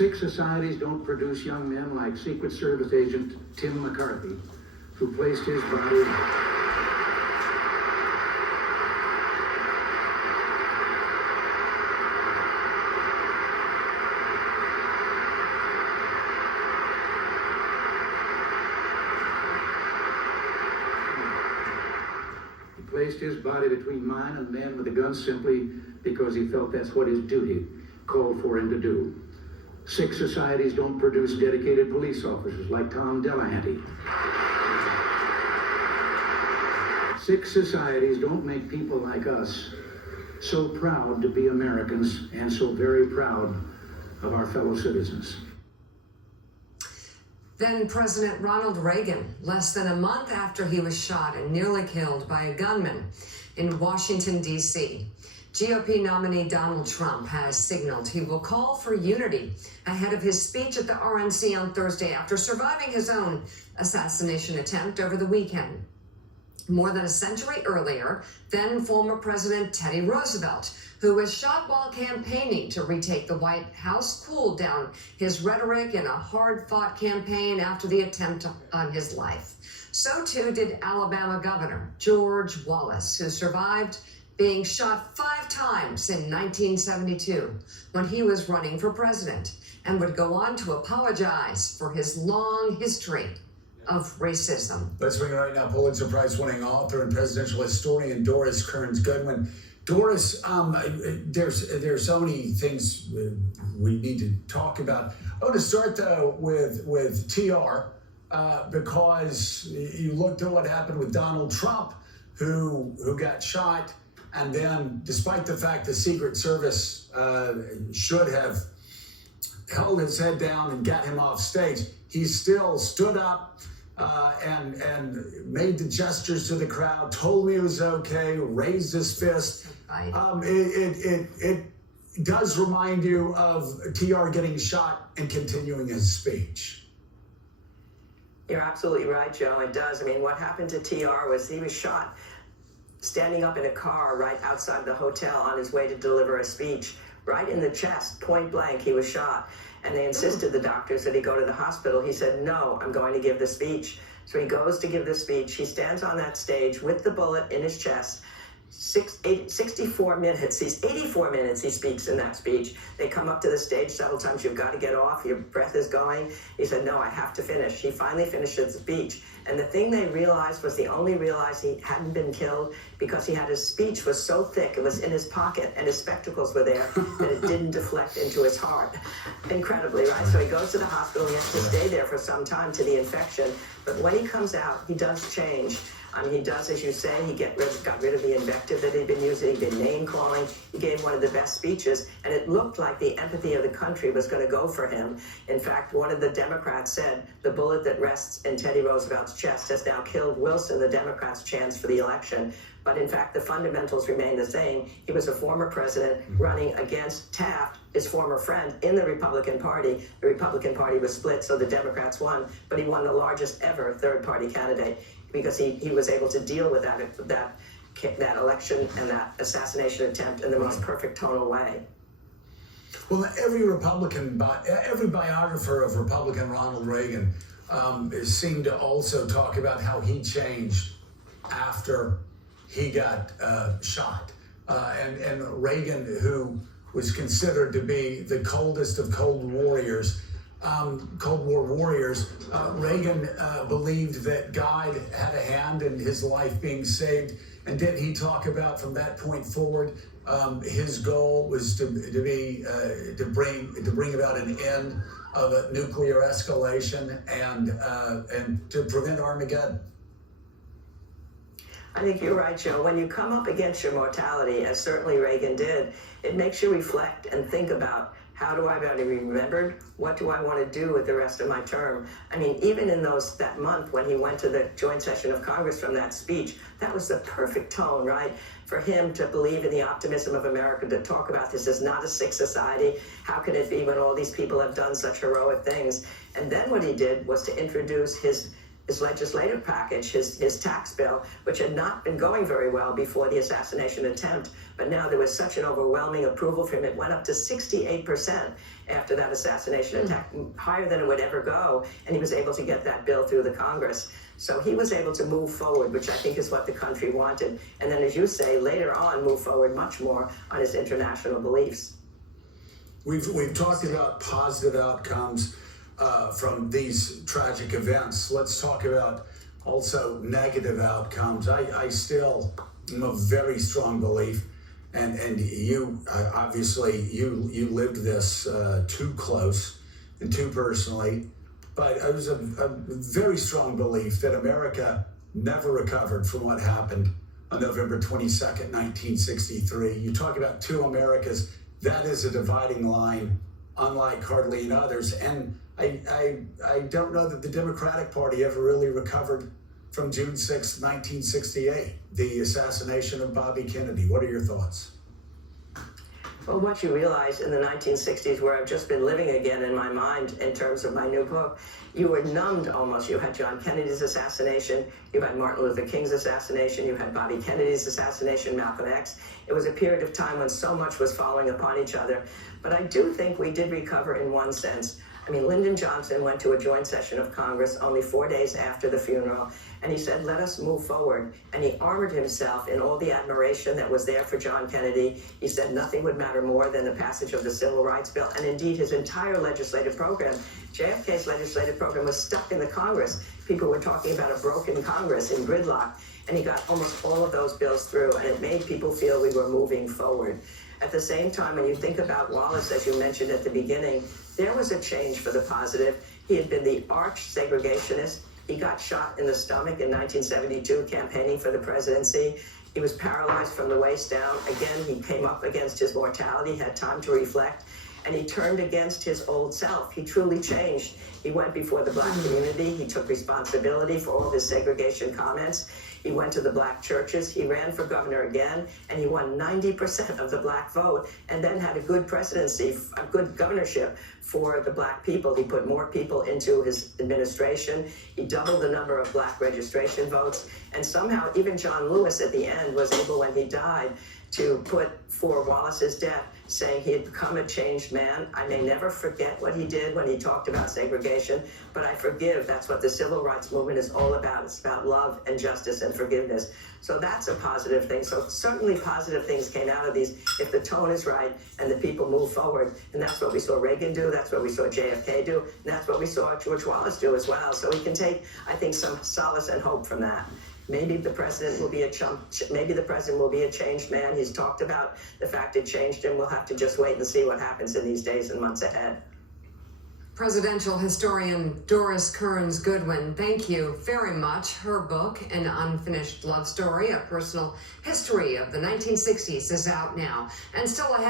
Sick societies don't produce young men like Secret Service agent Tim McCarthy, who placed his body between mine and men with a gun simply because he felt that's what his duty called for him to do. Sick societies don't produce dedicated police officers like Tom Delahanty. Sick societies don't make people like us so proud to be Americans and so very proud of our fellow citizens. Then President Ronald Reagan, less than a month after he was shot and nearly killed by a gunman in Washington, D.C. GOP nominee Donald Trump has signaled he will call for unity ahead of his speech at the RNC on Thursday after surviving his own assassination attempt over the weekend. More than a century earlier, then former President Teddy Roosevelt, who was shot while campaigning to retake the White House, cooled down his rhetoric in a hard-fought campaign after the attempt on his life. So too did Alabama Governor George Wallace, who survived being shot 5 times in 1972 when he was running for president, and would go on to apologize for his long history of racism. Let's bring it right now, Pulitzer Prize-winning author and presidential historian Doris Kearns Goodwin. Doris, there's so many things we need to talk about. I want to start though with TR because you looked at what happened with Donald Trump, who got shot, and then despite the fact the Secret Service should have held his head down and got him off stage, he still stood up and made the gestures to the crowd, told me it was okay, raised his fist. Right. It does remind you of TR getting shot and continuing his speech. You're absolutely right, Joe. It does. I mean, what happened to TR was he was shot standing up in a car right outside the hotel on his way to deliver a speech, right in the chest, point blank. He was shot. And they insisted, the doctors, that he go to the hospital. He said, no, I'm going to give the speech. So he goes to give the speech. He stands on that stage with the bullet in his chest. 64 minutes. He's 84 minutes he speaks in that speech. They come up to the stage several times. You've got to get off. Your breath is going. He said, no, I have to finish. He finally finishes the speech. And the thing they realized was, they only realized he hadn't been killed because his speech was so thick, it was in his pocket, and his spectacles were there, that it didn't deflect into his heart. Incredibly, right? So he goes to the hospital. He has to stay there for some time to the infection. But when he comes out, he does change. I mean, he does, as you say, he got rid of the invective that he'd been using. He'd been name-calling. He gave one of the best speeches, and it looked like the empathy of the country was going to go for him. In fact, one of the Democrats said, the bullet that rests in Teddy Roosevelt's chest has now killed Wilson, the Democrats' chance for the election. But in fact, the fundamentals remain the same. He was a former president running against Taft, his former friend, in the Republican Party. The Republican Party was split, so the Democrats won, but he won the largest ever third-party candidate, because he was able to deal with that election and that assassination attempt in the most perfect tonal way. Well, every biographer of Republican Ronald Reagan seemed to also talk about how he changed after he got shot. And Reagan, who was considered to be the coldest of Cold War warriors, Reagan believed that God had a hand in his life being saved. And did he talk about, from that point forward, his goal was to bring about an end of a nuclear escalation and to prevent Armageddon? I think you're right, Joe. When you come up against your mortality, as certainly Reagan did, it makes you reflect and think about, how do I want to be remembered? What do I want to do with the rest of my term? I mean, even in that month when he went to the joint session of Congress from that speech, that was the perfect tone, right? For him to believe in the optimism of America, to talk about this as not a sick society. How can it be when all these people have done such heroic things? And then what he did was to introduce his his legislative package, his tax bill, which had not been going very well before the assassination attempt. But now there was such an overwhelming approval for him. It went up to 68% after that assassination attack, higher than it would ever go. And he was able to get that bill through the Congress. So he was able to move forward, which I think is what the country wanted. And then, as you say, later on, move forward much more on his international beliefs. We've talked about positive outcomes from these tragic events. Let's talk about also negative outcomes. I still am of very strong belief, and you obviously you lived this too close and too personally. But it was a very strong belief that America never recovered from what happened on November 22nd, 1963. You talk about two Americas. That is a dividing line, unlike hardly in others. And I don't know that the Democratic Party ever really recovered from June 6, 1968, the assassination of Bobby Kennedy. What are your thoughts? Well, what you realize in the 1960s, where I've just been living again in my mind in terms of my new book, you were numbed almost. You had John Kennedy's assassination, you had Martin Luther King's assassination, you had Bobby Kennedy's assassination, Malcolm X. It was a period of time when so much was falling upon each other. But I do think we did recover in one sense. I mean, Lyndon Johnson went to a joint session of Congress only 4 days after the funeral, and he said, let us move forward. And he armored himself in all the admiration that was there for John Kennedy. He said nothing would matter more than the passage of the Civil Rights Bill. And indeed, his entire legislative program, JFK's legislative program, was stuck in the Congress. People were talking about a broken Congress in gridlock, and he got almost all of those bills through, and it made people feel we were moving forward. At the same time, when you think about Wallace, as you mentioned at the beginning, there was a change for the positive. He had been the arch segregationist. He got shot in the stomach in 1972 campaigning for the presidency. He was paralyzed from the waist down. Again, he came up against his mortality, had time to reflect, and he turned against his old self. He truly changed. He went before the black community. He took responsibility for all of his segregation comments. He went to the black churches. He ran for governor again, and he won 90% of the black vote, and then had a good presidency, a good governorship for the black people. He put more people into his administration. He doubled the number of black registration votes, and somehow even John Lewis at the end was able, when he died, to put for Wallace's death, saying he had become a changed man. I may never forget what he did when he talked about segregation, but I forgive. That's what the civil rights movement is all about. It's about love and justice and forgiveness. So that's a positive thing. So certainly positive things came out of these if the tone is right and the people move forward. And that's what we saw Reagan do. That's what we saw JFK do. And that's what we saw George Wallace do as well. So we can take, I think, some solace and hope from that. Maybe the president will be maybe the president will be a changed man. He's talked about the fact it changed him. We'll have to just wait and see what happens in these days and months ahead. Presidential historian Doris Kearns Goodwin, thank you very much. Her book, An Unfinished Love Story, A Personal History of the 1960s, is out now and still ahead.